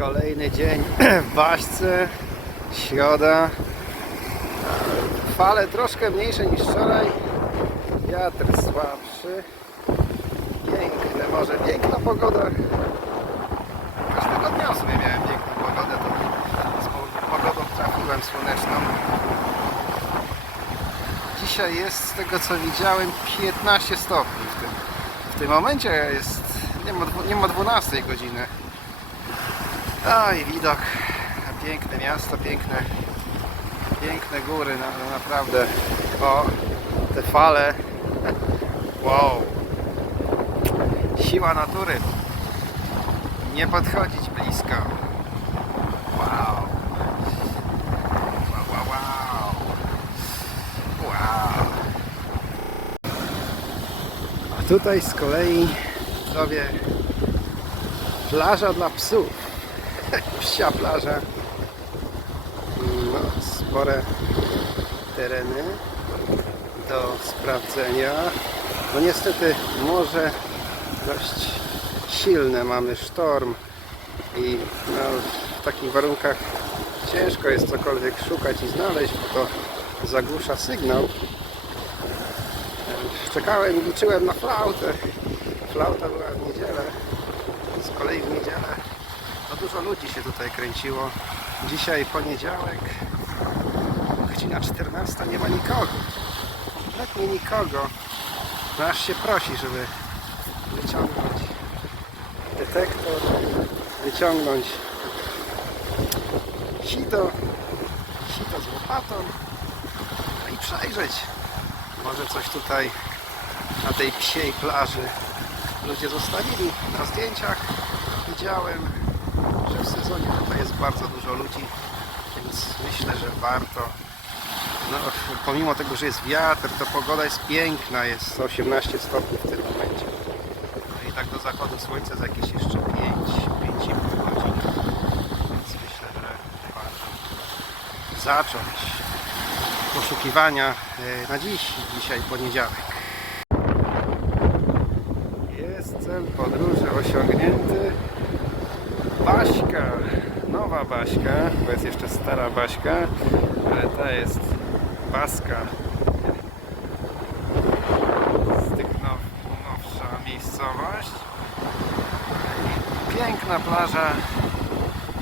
Kolejny dzień w Baśce, środa. Fale troszkę mniejsze niż wczoraj. Wiatr słabszy. Piękne morze, piękna pogoda. Każdego dnia w sumie miałem piękną pogodę. To z po- pogodą trafiłem słoneczną. Dzisiaj jest z tego co widziałem 15 stopni w tym, w tym momencie jest nie ma, nie ma 12 godziny. Oj, widok. Piękne miasto, piękne, piękne góry, no, no naprawdę. O, te fale. Wow. Siła natury. Nie podchodzić blisko. Wow. Wow, wow, wow. Wow. A tutaj z kolei sobie plaża dla psów. Psia plaża. No, spore tereny do sprawdzenia. No niestety morze dość silne, mamy sztorm i no, w takich warunkach ciężko jest cokolwiek szukać i znaleźć, bo to zagłusza sygnał. Czekałem i liczyłem na flautę. Flauta była w niedzielę. Z kolei w niedzielę no dużo ludzi się tutaj kręciło. Dzisiaj poniedziałek, godzina 14, nie ma nikogo. Kompletnie nikogo. No aż się prosi, żeby wyciągnąć detektor, wyciągnąć sito, sito z łopatą no i przejrzeć. Może coś tutaj na tej psiej plaży ludzie zostawili na zdjęciach. Widziałem, że w sezonie tutaj jest bardzo dużo ludzi, więc myślę, że warto. No, pomimo tego, że jest wiatr, to pogoda jest piękna, jest 18 stopni w tym momencie. No i tak do zachodu słońca za jakieś jeszcze 5, 5,5 godzin. Więc myślę, że warto zacząć poszukiwania e, na dziś, dzisiaj poniedziałek. Jest cel podróży osiągnięty. Nowa Baśka, bo jest jeszcze stara Baśka, ale ta jest Baska nowsza miejscowość. Piękna plaża,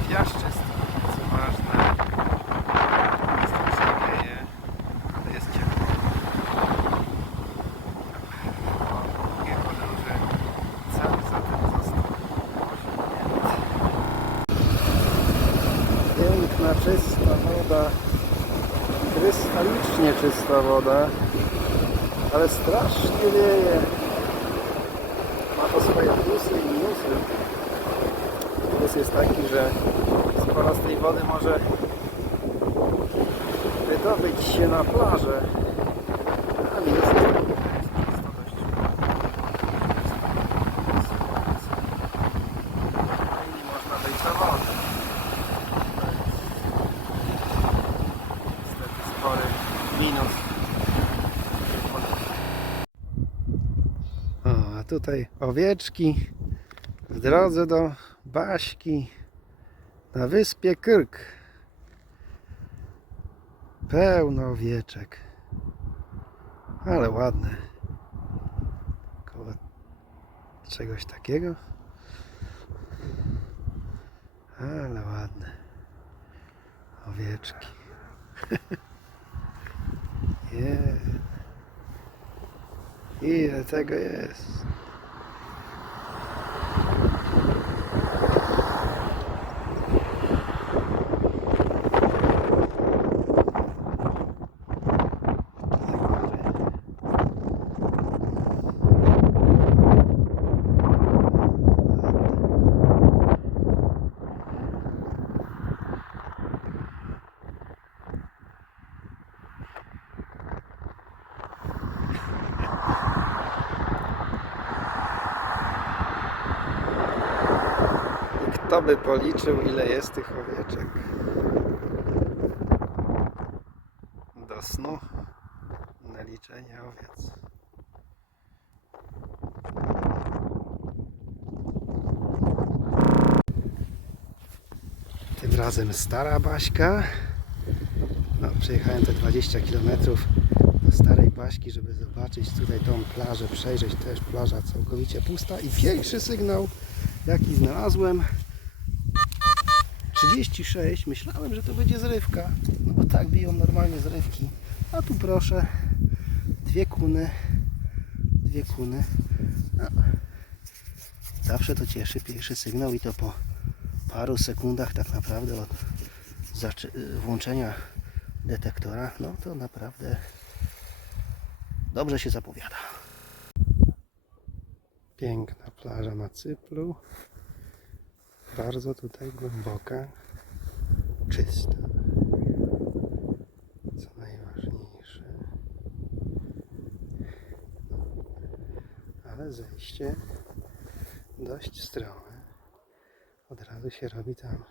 piaszczysta, co ważne. Jest tam wieje, ale jest ciepło. Długie podróże, cały zatem został osiągnięty. Piękna, czysta woda. Krystalicznie czysta woda. Ale strasznie wieje. Ma to swoje plusy i minusy. Plus jest taki, że sporo z tej wody może wydobyć się na plażę. A minus jest taki, że jest często dość no i nie można wejść do wody. Niestety spory minus. O, a tutaj owieczki w drodze do Baśki na wyspie Kyrk. Pełno owieczek. Ale ładne. Koło czegoś takiego. Ale ładne. Owieczki. Ile tego jest? Kto by policzył, ile jest tych owieczek? Do snu na liczenie owiec. razem Stara Baśka. No, przejechałem te 20 km do Starej Baśki, żeby zobaczyć tutaj tą plażę, przejrzeć też plaża całkowicie pusta i pierwszy sygnał jaki znalazłem 36, myślałem, że to będzie zrywka, no bo tak biją normalnie zrywki, a tu proszę, dwie kuny, dwie kuny, no. zawsze to cieszy pierwszy sygnał i to po paru sekundach tak naprawdę od zaczy- włączenia detektora, no to naprawdę dobrze się zapowiada. Piękna plaża na Cyplu. Bardzo tutaj głęboka, czysta. Co najważniejsze. Ale zejście dość strome. Od razu się robi tam